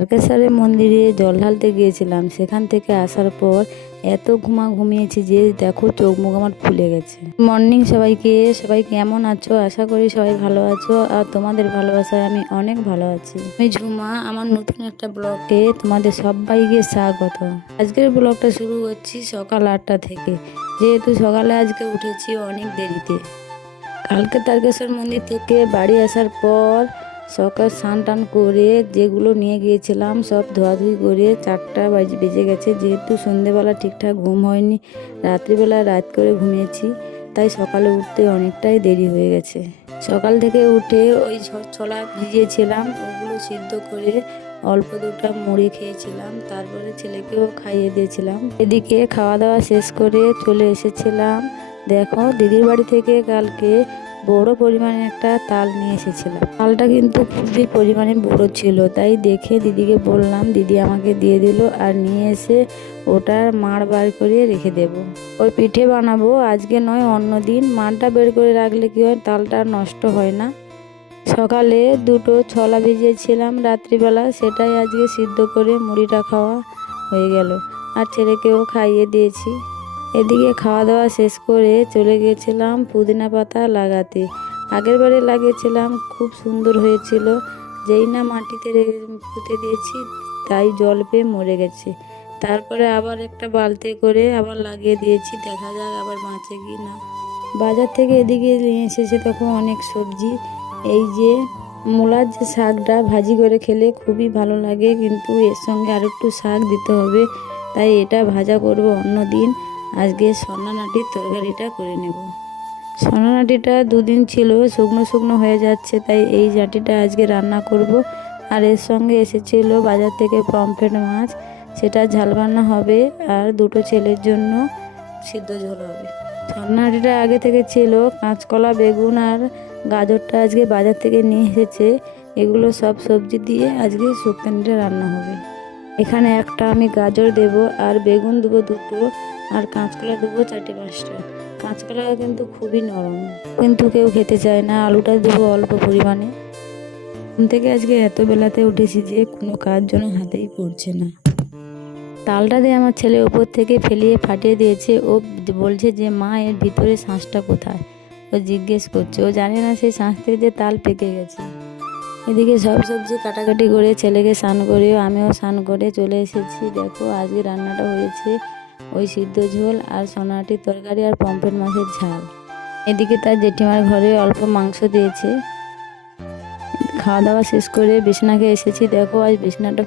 তারকেশ্বরের মন্দিরে জল ঢালতে গিয়েছিলাম। সেখান থেকে আসার পর এত ঘুমিয়েছি যে দেখো চোখ মুখ আমার ফুলে গেছে। মর্নিং সবাইকে, সবাই কেমন আছো? আশা করি সবাই ভালো আছো, আর তোমাদের ভালোবাসায় আমি অনেক ভালো আছি। আমি ঝুমা, আমার নতুন একটা ব্লগে তোমাদের সবাইকে স্বাগত। আজকের ব্লগটা শুরু করছি সকাল 8টা থেকে, যেহেতু সকালে আজকে উঠেছি অনেক দেরিতে। কালকে তারকেশ্বর মন্দির থেকে বাড়ি আসার পর সকাল স্নান টান করে যেগুলো নিয়ে গিয়েছিলাম সব ধোয়াধুয়ি করে 4টা বেজে গেছে। যেহেতু সন্ধেবেলা ঠিকঠাক ঘুম হয়নি, রাত্রিবেলা রাত করে ঘুমিয়েছি, তাই সকালে উঠতে অনেকটাই দেরি হয়ে গেছে। সকাল থেকে উঠে ওই ছোলা ভিজিয়েছিলাম, ওগুলো সিদ্ধ করে অল্প দুটা মুড়ি খেয়েছিলাম, তারপরে ছেলেকেও খাইয়ে দিয়েছিলাম। এদিকে খাওয়া দাওয়া শেষ করে চলে এসেছিলাম। দেখো, দিদির বাড়ি থেকে কালকে বড় পরিমাণে একটা তাল নিয়ে এসেছিলাম। তালটা কিন্তু খুবই পরিমাণে বড় ছিল, তাই দেখে দিদিকে বললাম, দিদি আমাকে দিয়ে দিল। আর নিয়ে এসে ওটার মাড় বার করে রেখে দেব। ওর পিঠে বানাবো, আজকে নয় অন্য দিন। মাড়টা বের করে রাখলে কি হয়, তালটা নষ্ট হয় না। সকালে দুটো ছোলা ভিজিয়েছিলাম রাত্রিবেলা, সেটাই আজকে সিদ্ধ করে মুড়িটা খাওয়া হয়ে গেল, আর ছেলেকেও খাইয়ে দিয়েছি। এদিকে খাওয়া দাওয়া শেষ করে চলে গিয়েছিলাম পুদিনা পাতা লাগাতে। আগের বারে লাগিয়েছিলাম, খুব সুন্দর হয়েছিল। যেই না মাটিতে পুঁতে দিয়েছি, তাই জল পেয়ে মরে গেছে। তারপরে আবার একটা বালতি করে আবার লাগিয়ে দিয়েছি, দেখা যাক আবার বাঁচে কি না। বাজার থেকে এদিকে নিয়ে এসেছে তখন অনেক সবজি। এই যে মূলার যে শাকটা ভাজি করে খেলে খুবই ভালো লাগে, কিন্তু এর সঙ্গে আর একটু শাক দিতে হবে, তাই এটা ভাজা করব অন্য দিন। আজকে সন্নানাটির তরকারিটা করে নেব। সন্নানাটিটা দুদিন ছিল, শুকনো শুকনো হয়ে যাচ্ছে, তাই এই জাটিটা আজকে রান্না করব। আর এর সঙ্গে এসেছিল বাজার থেকে পমফ্রেট মাছ, সেটা ঝাল রান্না হবে, আর দুটো ছেলের জন্য সিদ্ধ ঝোল হবে। সন্নানাটিটা আগে থেকে ছিল, কাঁচকলা, বেগুন আর গাজরটা আজকে বাজার থেকে নিয়ে এসেছে। এগুলো সব সবজি দিয়ে আজকে শুক্তানিটা রান্না হবে। এখানে একটা আমি গাজর দেব, আর বেগুন দেবো দুটো, আর কাঁচকলা দেবো 4-5টা। কাঁচকলা কিন্তু খুবই নরম, কিন্তু কেউ খেতে চায় না। আলুটা দেবো অল্প পরিমাণে। ঘুম থেকে আজকে এত বেলাতে উঠেছি যে কোনো কাজ যেন হাতেই পড়ছে না। তালটা দিয়ে আমার ছেলে ওপর থেকে ফেলিয়ে ফাটিয়ে দিয়েছে। ও বলছে যে মা, এর ভিতরে শাঁসটা কোথায়? ও জিজ্ঞেস করছে, ও জানে না সেই শাঁস থেকে যে তাল পেকে গেছে। এদিকে সব সবজি কাটাকাটি করে ছেলেকে স্নান করে আমিও স্নান করে চলে এসেছি। দেখো, আজকে রান্নাটা হয়েছে ওই সিদ্ধ ঝোল আর সন্নানাটির তরকারি আর পমফ্রেট মাছের ঝাল। এদিকে তার জেঠিমার ঘরে অল্প মাংস দিয়েছে। খাওয়া দাওয়া শেষ করে বিছানাকে এসেছি। দেখো, আজ বিছানাটা